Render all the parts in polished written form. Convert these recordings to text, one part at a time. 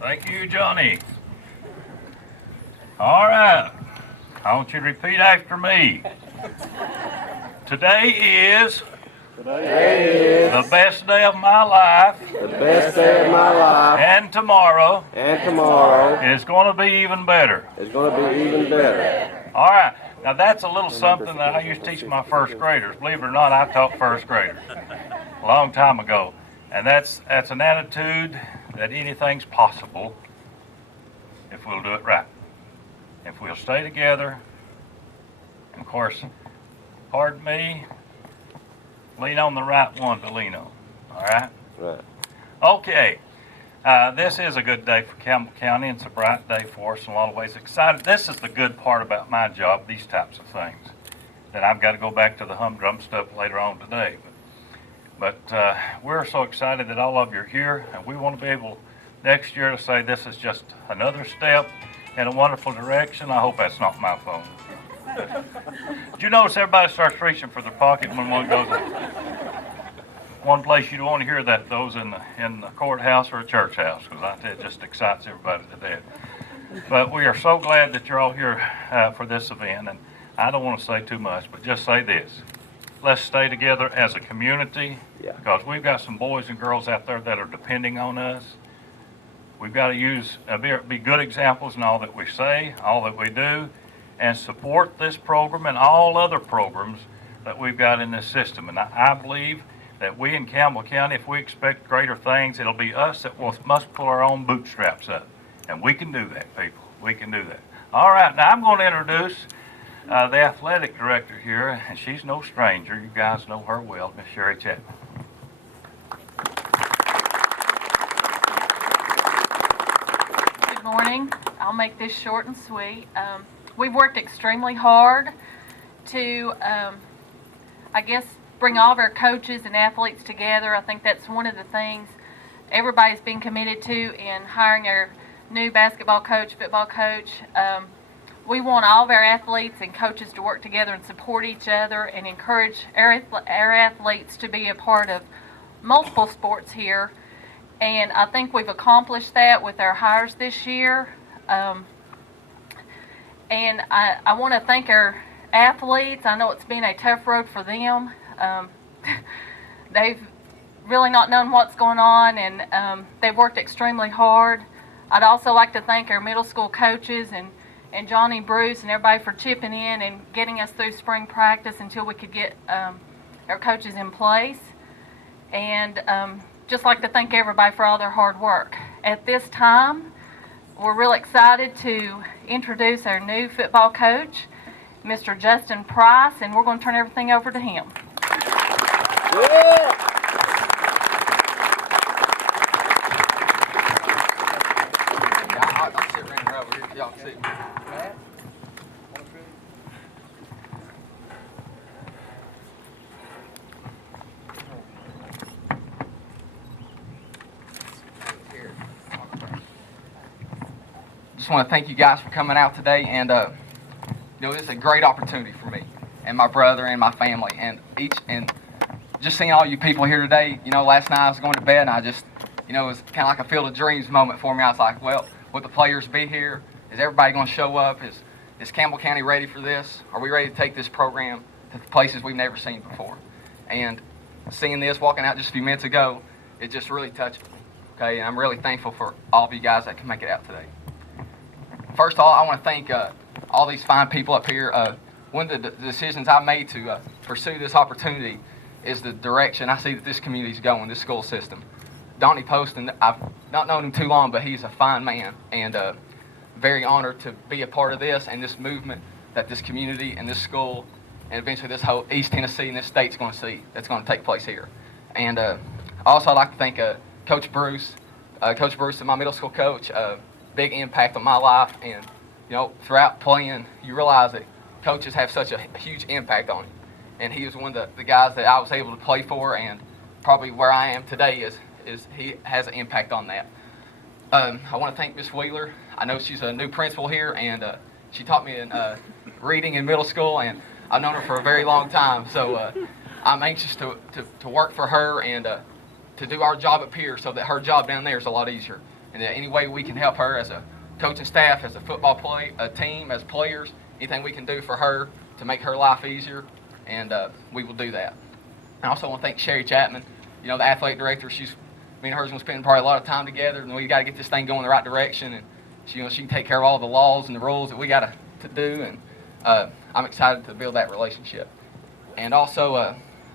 Thank you, Johnny. All right. I want you to repeat after me. Today is the best day of my life, and tomorrow is going to be even better. All right. Now that's a little something that I used to teach my first graders. Believe it or not, I taught first graders a long time ago, and that's an attitude that anything's possible if we'll do it right. If we'll stay together, and of course, pardon me, lean on the right one to lean on. All right? Right. Okay. This is a good day for Campbell County. It's a bright day for us in a lot of ways. Excited. This is the good part about my job, these types of things. Then I've got to go back to the humdrum stuff later on today. But we're so excited that all of you are here, and we want to be able next year to say this is just another step in a wonderful direction. I hope that's not my phone. Did you notice everybody starts reaching for their pocket when one goes in? One place you don't want to hear that, those in the courthouse or a church house, because I tell you, it just excites everybody to death. But we are so glad that you're all here for this event, and I don't want to say too much, but just say this. Let's stay together as a community, because we've got some boys and girls out there that are depending on us. We've got to be good examples in all that we say, all that we do, and support this program and all other programs that we've got in this system. And I believe that we in Campbell County, if we expect greater things, it'll be us that must pull our own bootstraps up. And we can do that, people. We can do that. All right, now I'm going to introduce the athletic director here, and she's no stranger. You guys know her well, Miss Sherry Chapman. Good morning. I'll make this short and sweet. We've worked extremely hard to, bring all of our coaches and athletes together. I think that's one of the things everybody's been committed to in hiring our new basketball coach, football coach. We want all of our athletes and coaches to work together and support each other and encourage our athletes to be a part of multiple sports here. And I think we've accomplished that with our hires this year. And I want to thank our athletes. I know it's been a tough road for them. They've really not known what's going on, and they've worked extremely hard. I'd also like to thank our middle school coaches and Johnny, Bruce, and everybody for chipping in and getting us through spring practice until we could get our coaches in place. And just like to thank everybody for all their hard work. At this time, we're real excited to introduce our new football coach, Mr. Justin Price, and we're going to turn everything over to him. I'll sit right over here. Y'all see. Just want to thank you guys for coming out today, and this is a great opportunity for me and my brother and my family, and just seeing all you people here today. Last night I was going to bed, and I just, it was kind of like a field of dreams moment for me. I was like, well, will the players be here? Is everybody going to show up? Is Campbell County ready for this? Are we ready to take this program to places we've never seen before? And seeing this, walking out just a few minutes ago, it just really touched me. Okay, and I'm really thankful for all of you guys that can make it out today. First of all, I want to thank all these fine people up here. One of the decisions I made to pursue this opportunity is the direction I see that this community is going, this school system. Donnie Poston, I've not known him too long, but he's a fine man, and very honored to be a part of this and this movement that this community and this school and eventually this whole East Tennessee and this state's going to see that's going to take place here. And also I'd like to thank Coach Bruce. Coach Bruce is my middle school coach. Big impact on my life, and throughout playing you realize that coaches have such a huge impact on you, and he was one of the guys that I was able to play for, and probably where I am today is he has an impact on that. I want to thank Miss Wheeler. I know she's a new principal here, and she taught me in reading in middle school, and I've known her for a very long time, so I'm anxious to work for her and to do our job up here so that her job down there is a lot easier. and any way we can help her as a coaching staff, as a football team, as players, anything we can do for her to make her life easier, and we will do that. I also want to thank Sherry Chapman, the athletic director. Me and her are going to spend probably a lot of time together, and we got to get this thing going in the right direction, and she can take care of all the laws and the rules that we got to do, and I'm excited to build that relationship. And also,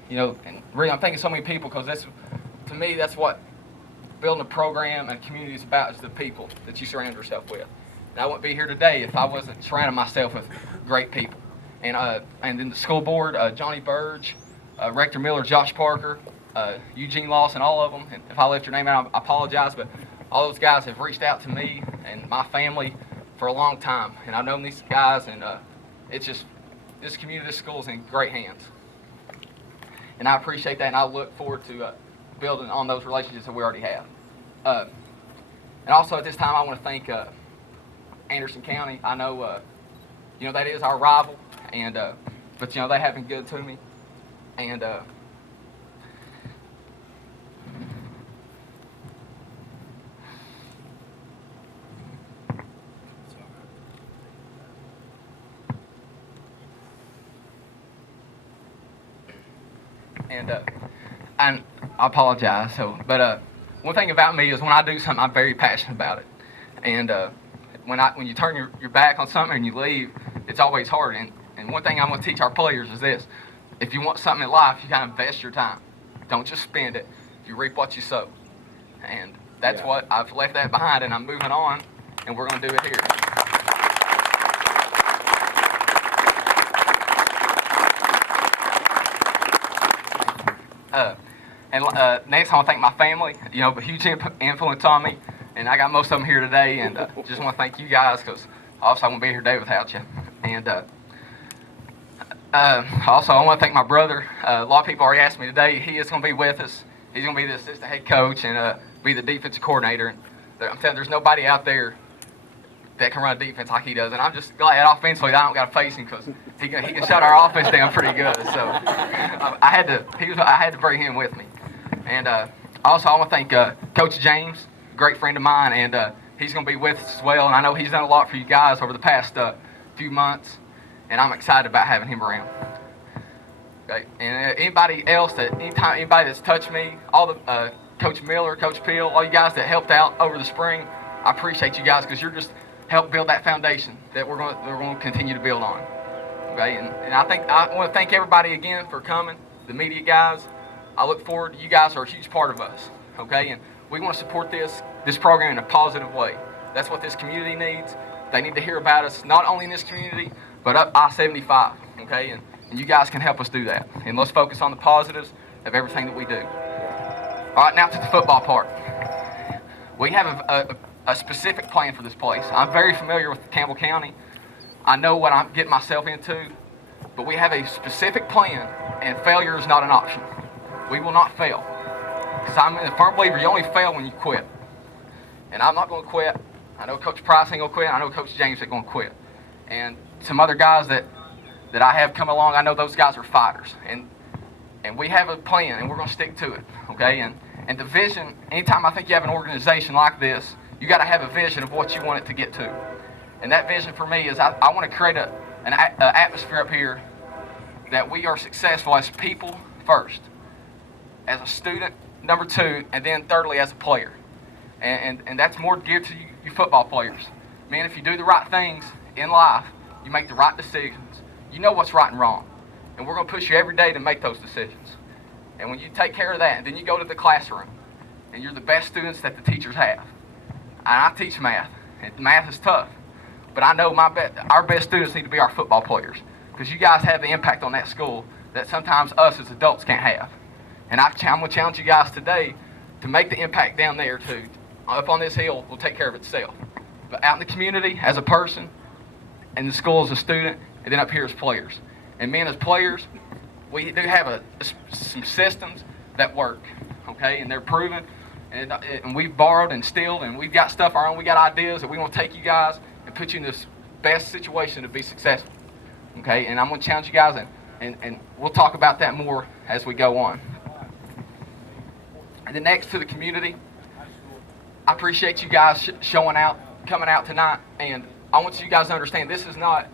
and really I'm thanking so many people, because to me, that's what building a program and a community is about, is the people that you surround yourself with. And I wouldn't be here today if I wasn't surrounding myself with great people. And then the school board, Johnny Burge, Rector Miller, Josh Parker, Eugene Lawson, all of them. And if I left your name out, I apologize, but all those guys have reached out to me and my family for a long time. And I've known these guys, and it's just, this community, this school is in great hands. And I appreciate that, and I look forward to building on those relationships that we already have. And also at this time, I want to thank Anderson County. I know, that is our rival, and but they have been good to me, and and I apologize. But one thing about me is when I do something, I'm very passionate about it. And when you turn your back on something and you leave, it's always hard. And one thing I'm going to teach our players is this: if you want something in life, you got to invest your time. Don't just spend it. You reap what you sow. And that's what I've left that behind, and I'm moving on, and we're going to do it here. Next, I want to thank my family. A huge influence on me, and I got most of them here today. And just want to thank you guys, because obviously I wouldn't be here today without you. And also, I want to thank my brother. A lot of people already asked me today. He is going to be with us. He's going to be the assistant head coach and be the defensive coordinator. And I'm telling you, there's nobody out there that can run a defense like he does. And I'm just glad offensively I don't got to face him, because he can shut our offense down pretty good. So I had to bring him with me. And also I want to thank Coach James, a great friend of mine, and he's going to be with us as well. And I know he's done a lot for you guys over the past few months, and I'm excited about having him around. Okay. And anybody that's touched me, all the Coach Miller, Coach Peel, all you guys that helped out over the spring, I appreciate you guys, because you're just help build that foundation that we're going to continue to build on. Okay, and I want to thank everybody again for coming, the media guys. I look forward. You guys are a huge part of us. Okay, and we want to support this program in a positive way. That's what this community needs. They need to hear about us, not only in this community, but up I-75. Okay, and you guys can help us do that. And let's focus on the positives of everything that we do. All right, now to the football part. We have a specific plan for this place. I'm very familiar with Campbell County. I know what I'm getting myself into, but we have a specific plan, and failure is not an option. We will not fail, because I'm a firm believer you only fail when you quit. And I'm not going to quit. I know Coach Price ain't going to quit. I know Coach James ain't going to quit. And some other guys that I have come along, I know those guys are fighters. And we have a plan, and we're going to stick to it, okay? And the vision, anytime I think you have an organization like this, you got to have a vision of what you want it to get to. And that vision for me is I want to create an atmosphere up here that we are successful as people first, as a student, number two, and then thirdly as a player. And that's more geared to you football players. Man, if you do the right things in life, you make the right decisions, you know what's right and wrong. And we're going to push you every day to make those decisions. And when you take care of that, and then you go to the classroom, and you're the best students that the teachers have. And I teach math, and math is tough. But I know our best students need to be our football players, because you guys have the impact on that school that sometimes us as adults can't have. And I'm going to challenge you guys today to make the impact down there too. Up on this hill will take care of itself. But out in the community as a person, and the school as a student, and then up here as players. And men as players, we do have some systems that work, okay? And they're proven, and we've borrowed and stealed, and we've got stuff our own. We got ideas that we want to take you guys and put you in this best situation to be successful, okay? And I'm going to challenge you guys, and we'll talk about that more as we go on. And then next to the community, I appreciate you guys showing out, coming out tonight, and I want you guys to understand this is not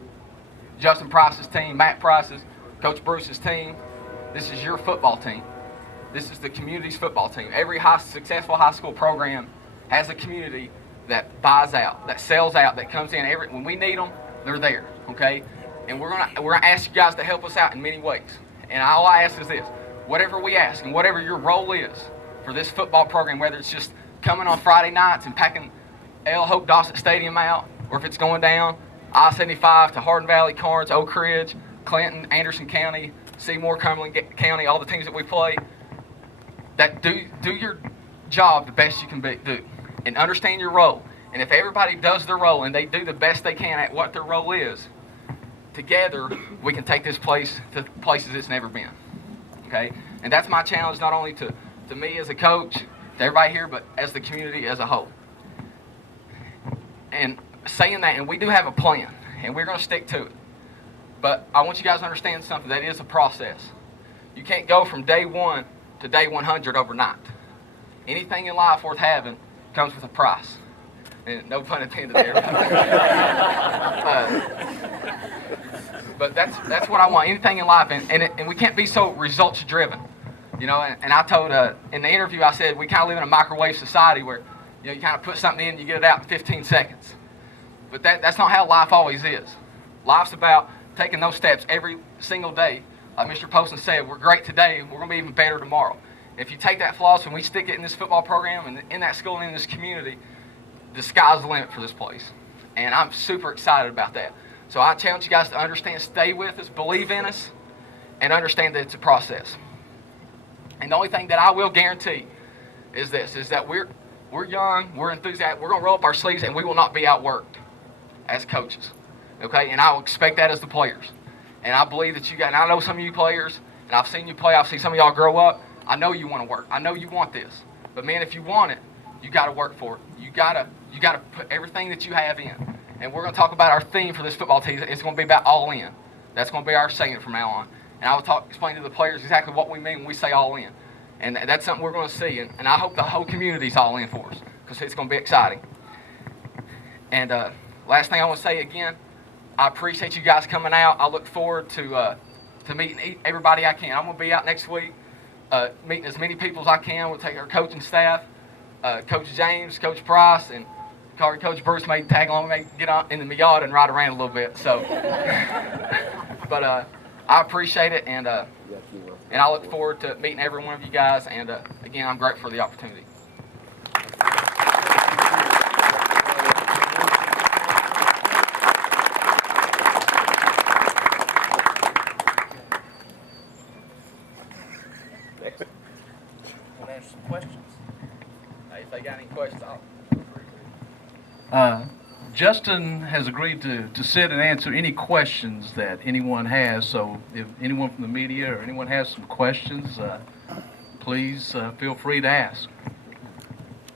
Justin Price's team, Matt Price's, Coach Bruce's team. This is your football team. This is the community's football team. Every successful high school program has a community that buys out, that sells out, that comes in. When we need them, they're there, okay? And we're gonna ask you guys to help us out in many ways. And all I ask is this: whatever we ask and whatever your role is for this football program, whether it's just coming on Friday nights and packing L. Hope Dossett Stadium out, or if it's going down I-75 to Hardin Valley, Carnes, Oak Ridge, Clinton, Anderson County, Seymour, Cumberland County, all the teams that we play, that do your job the best you can do, and understand your role. And if everybody does their role and they do the best they can at what their role is, together we can take this place to places it's never been. Okay? And that's my challenge, not only to me as a coach, to everybody here, but as the community as a whole. And saying that, and we do have a plan, and we're going to stick to it. But I want you guys to understand something. That is a process. You can't go from day 1 to day 100 overnight. Anything in life worth having comes with a price. And no pun intended there. But that's what I want. Anything in life, and we can't be so results driven. You know, and I told in the interview, I said we kind of live in a microwave society where, you know, you kind of put something in, you get it out in 15 seconds. But that's not how life always is. Life's about taking those steps every single day. Like Mr. Poston said, we're great today, we're going to be even better tomorrow. If you take that philosophy and we stick it in this football program and in that school and in this community, the sky's the limit for this place. And I'm super excited about that. So I challenge you guys to understand, stay with us, believe in us, and understand that it's a process. And the only thing that I will guarantee is this, is that we're young, we're enthusiastic, we're going to roll up our sleeves, and we will not be outworked as coaches. Okay? And I will expect that as the players. And I believe that you guys, and I know some of you players, and I've seen you play, I've seen some of y'all grow up. I know you want to work. I know you want this. But man, if you want it, you got to work for it. You got to put everything that you have in. And we're going to talk about our theme for this football team. It's going to be about all in. That's going to be our saying from now on. And I will explain to the players exactly what we mean when we say all in. And that's something we're going to see. And I hope the whole community's all in for us, because it's going to be exciting. And last thing I want to say again, I appreciate you guys coming out. I look forward to meeting everybody I can. I'm going to be out next week, meeting as many people as I can. We'll take our coaching staff, Coach James, Coach Price, and Coach Bruce may tag along, may get out in the yard and ride around a little bit. So, but I appreciate it, and I look forward to meeting every one of you guys. And again, I'm grateful for the opportunity. Next. Want to answer some questions? Hey, if they got any questions, Justin has agreed to sit and answer any questions that anyone has. So if anyone from the media or anyone has some questions, please feel free to ask.